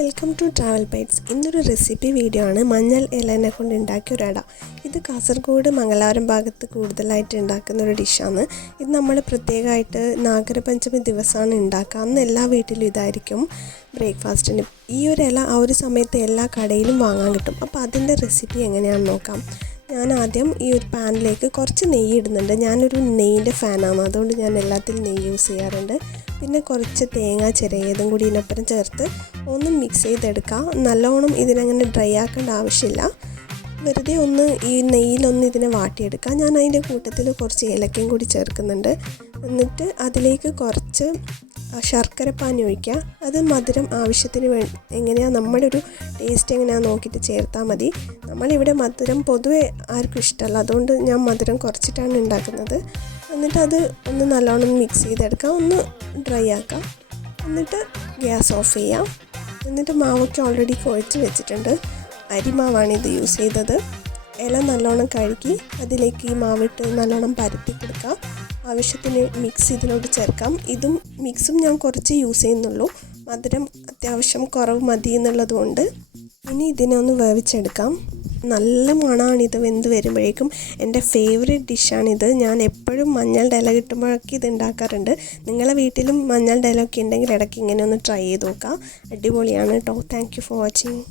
Welcome to Travel Bytes. ഇന്നൊരു recipe video ആണ്. മഞ്ഞൾ ഇലനെ കൊണ്ട് ഉണ്ടാക്കിയ ഒരു അട. ഇത് കാസർഗോഡ് മംഗലാപുരം ഭാഗത്ത് കൂടുതലായിട്ട് ഉണ്ടാക്കുന്ന ഒരു ഡിഷാണ്. ഇത് നമ്മൾ പ്രത്യേകമായിട്ട് നാഗരപഞ്ചമി ദിവസമാണ് ഉണ്ടാക്കുക. അന്ന് എല്ലാ വീട്ടിലും ഇതായിരിക്കും ബ്രേക്ക്ഫാസ്റ്റിന്. ഈ ഒരു ഇല ആ ഒരു സമയത്ത് എല്ലാ കടയിലും വാങ്ങാൻ കിട്ടും. അപ്പോൾ അതിൻ്റെ റെസിപ്പി എങ്ങനെയാണെന്ന് നോക്കാം. ഞാൻ ആദ്യം ഈ ഒരു പാനിലേക്ക് കുറച്ച് നെയ്യ് ഇടുന്നുണ്ട്. ഞാനൊരു നെയ്യിൻ്റെ ഫാനാണ്, അതുകൊണ്ട് ഞാൻ എല്ലാത്തിലും നെയ്യ് യൂസ് ചെയ്യാറുണ്ട്. പിന്നെ കുറച്ച് തേങ്ങ ചിരകിയതും കൂടി ഇതിനൊപ്പം ചേർത്ത് ഒന്ന് മിക്സ് ചെയ്തെടുക്കാം. നല്ലോണം ഇതിനങ്ങനെ ഡ്രൈ ആക്കേണ്ട ആവശ്യമില്ല, വെറുതെ ഒന്ന് ഈ നെയ്യിലൊന്ന് ഇതിനെ വാട്ടിയെടുക്കാം. ഞാൻ അതിൻ്റെ കൂട്ടത്തിൽ കുറച്ച് ഏലക്കയും കൂടി ചേർക്കുന്നുണ്ട്. എന്നിട്ട് അതിലേക്ക് കുറച്ച് ശർക്കരപ്പാനി ഒഴിക്കുക. അത് മധുരം ആവശ്യത്തിന് എങ്ങനെയാണ് നമ്മുടെ ഒരു ടേസ്റ്റ് എങ്ങനെയാണെന്ന് നോക്കിയിട്ട് ചേർത്താൽ മതി. നമ്മളിവിടെ മധുരം പൊതുവെ ആർക്കും ഇഷ്ടമല്ല, അതുകൊണ്ട് ഞാൻ മധുരം കുറച്ചിട്ടാണ് ഉണ്ടാക്കുന്നത്. എന്നിട്ട് അത് ഒന്ന് നല്ലോണം മിക്സ് ചെയ്തെടുക്കാം, ഒന്ന് ഡ്രൈ ആക്കാം. എന്നിട്ട് ഗ്യാസ് ഓഫ് ചെയ്യാം. എന്നിട്ട് മാവൊക്കെ ഓൾറെഡി കുഴച്ച് വെച്ചിട്ടുണ്ട്. അരിമാവാണ് ഇത് യൂസ് ചെയ്തത്. ഇല നല്ലോണം കഴുകി അതിലേക്ക് ഈ മാവിട്ട് നല്ലോണം പരത്തി കൊടുക്കുക. ആവശ്യത്തിന് മിക്സ് ഇതിലോട്ട് ചേർക്കാം. മിക്സും ഞാൻ കുറച്ച് യൂസ് ചെയ്യുന്നുള്ളൂ, മധുരം അത്യാവശ്യം കുറവ് മതി എന്നുള്ളത് കൊണ്ട്. ഇനി ഇതിനെ ഒന്ന് വേവിച്ചെടുക്കാം. നല്ല മണമാണിത് വെന്ത് വരുമ്പോഴേക്കും. എൻ്റെ ഫേവറേറ്റ് ഡിഷാണിത്. ഞാൻ എപ്പോഴും മഞ്ഞളുടെ ഇല കിട്ടുമ്പോഴൊക്കെ ഇത് ഉണ്ടാക്കാറുണ്ട്. നിങ്ങളെ വീട്ടിലും മഞ്ഞളുടെ ഇല ഒക്കെ ഉണ്ടെങ്കിൽ ഇടയ്ക്ക് ഇങ്ങനെ ഒന്ന് ട്രൈ ചെയ്ത് നോക്കാം. അടിപൊളിയാണ് കേട്ടോ. Thank you for watching.